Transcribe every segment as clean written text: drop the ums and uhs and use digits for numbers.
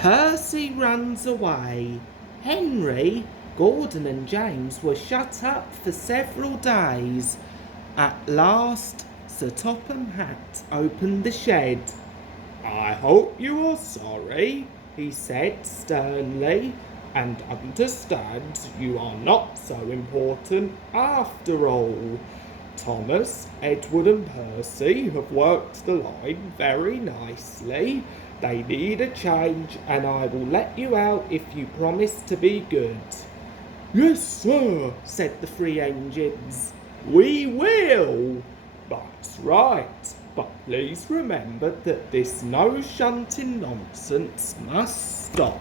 Percy runs away. Henry, Gordon and James were shut up for several days. At last, Sir Topham Hatt opened the shed. "I hope you are sorry," he said sternly, "and understand you are not so important after all. Thomas, Edward and Percy have worked the line very nicely. They need a change, and I will let you out if you promise to be good." "Yes, sir," said the three engines. "We will." "That's right, but please remember that this no-shunting nonsense must stop."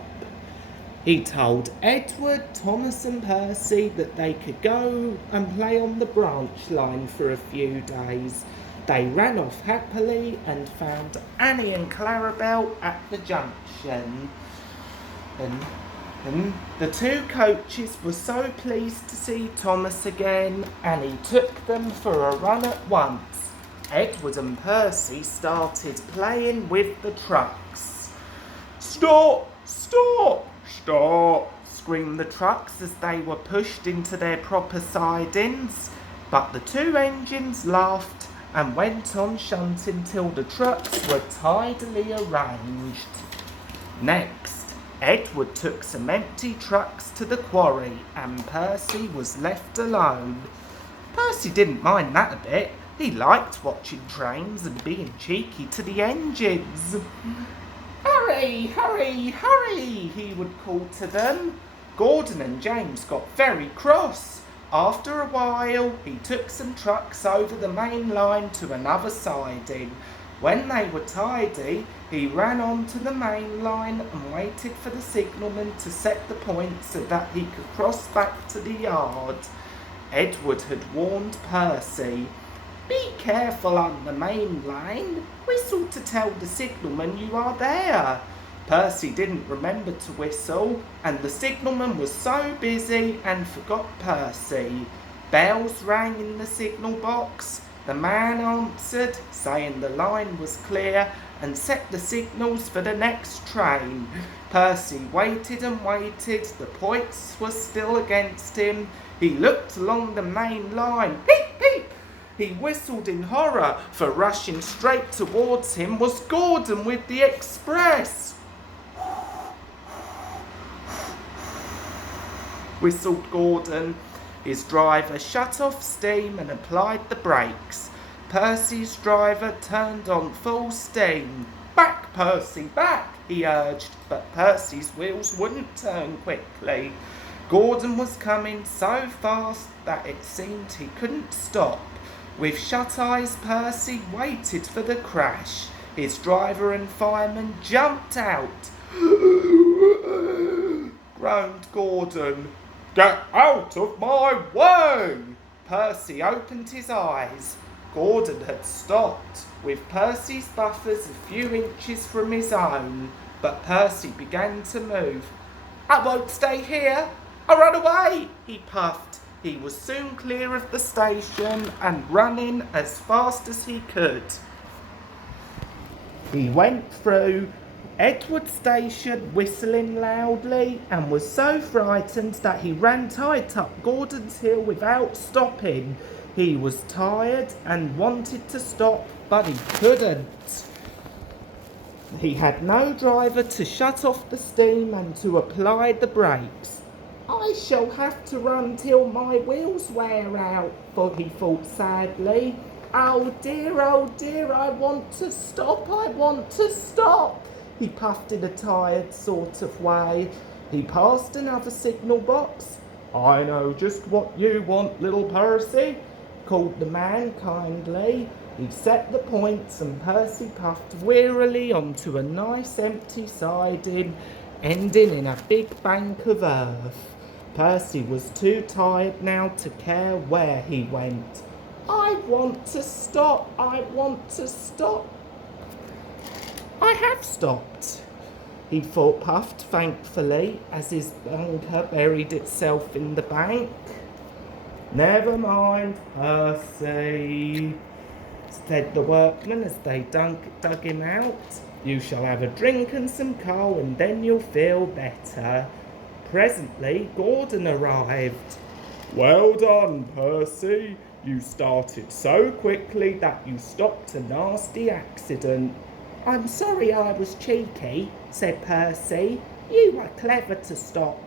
He told Edward, Thomas and Percy that they could go and play on the branch line for a few days. They ran off happily and found Annie and Clarabel at the junction. And the two coaches were so pleased to see Thomas again, and he took them for a run at once. Edward and Percy started playing with the trucks. "Stop! Stop! Stop!" screamed the trucks as they were pushed into their proper sidings. But the two engines laughed and went on shunting till the trucks were tidily arranged. Next, Edward took some empty trucks to the quarry and Percy was left alone. Percy didn't mind that a bit. He liked watching trains and being cheeky to the engines. "Hurry, hurry, hurry," he would call to them. Gordon and James got very cross. After a while, he took some trucks over the main line to another siding. When they were tidy, he ran on to the main line and waited for the signalman to set the point so that he could cross back to the yard. Edward had warned Percy, "Be careful on the main line. Whistle to tell the signalman you are there." Percy didn't remember to whistle, and the signalman was so busy and forgot Percy. Bells rang in the signal box. The man answered, saying the line was clear, and set the signals for the next train. Percy waited and waited. The points were still against him. He looked along the main line. Peep, peep! He whistled in horror, for rushing straight towards him was Gordon with the express. Whistled Gordon. His driver shut off steam and applied the brakes. Percy's driver turned on full steam. "Back, Percy, back," he urged, but Percy's wheels wouldn't turn quickly. Gordon was coming so fast that it seemed he couldn't stop. With shut eyes, Percy waited for the crash. His driver and fireman jumped out. Groaned Gordon. "Get out of my way!" Percy opened his eyes. Gordon had stopped, with Percy's buffers a few inches from his own, but Percy began to move. "I won't stay here. I'll run away," he puffed. He was soon clear of the station and running as fast as he could. He went through Edward Station whistling loudly and was so frightened that he ran tight up Gordon's Hill without stopping. He was tired and wanted to stop, but he couldn't. He had no driver to shut off the steam and to apply the brakes. "I shall have to run till my wheels wear out," he thought sadly. Oh dear, I want to stop, I want to stop," he puffed in a tired sort of way. He passed another signal box. "I know just what you want, little Percy," called the man kindly. He set the points and Percy puffed wearily onto a nice empty siding, ending in a big bank of earth. Percy was too tired now to care where he went. "I want to stop, I want to stop. I have stopped," he thought, puffed thankfully as his bunker buried itself in the bank. "Never mind, Percy," said the workmen as they dug him out. You shall have a drink and some coal, and then you'll feel better." Presently, Gordon arrived. "Well done, Percy. You started so quickly that you stopped a nasty accident." "I'm sorry I was cheeky," said Percy. "You were clever to stop."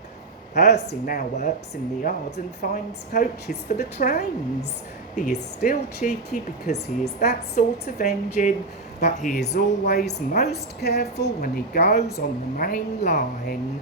Percy now works in the yard and finds coaches for the trains. He is still cheeky because he is that sort of engine, but he is always most careful when he goes on the main line.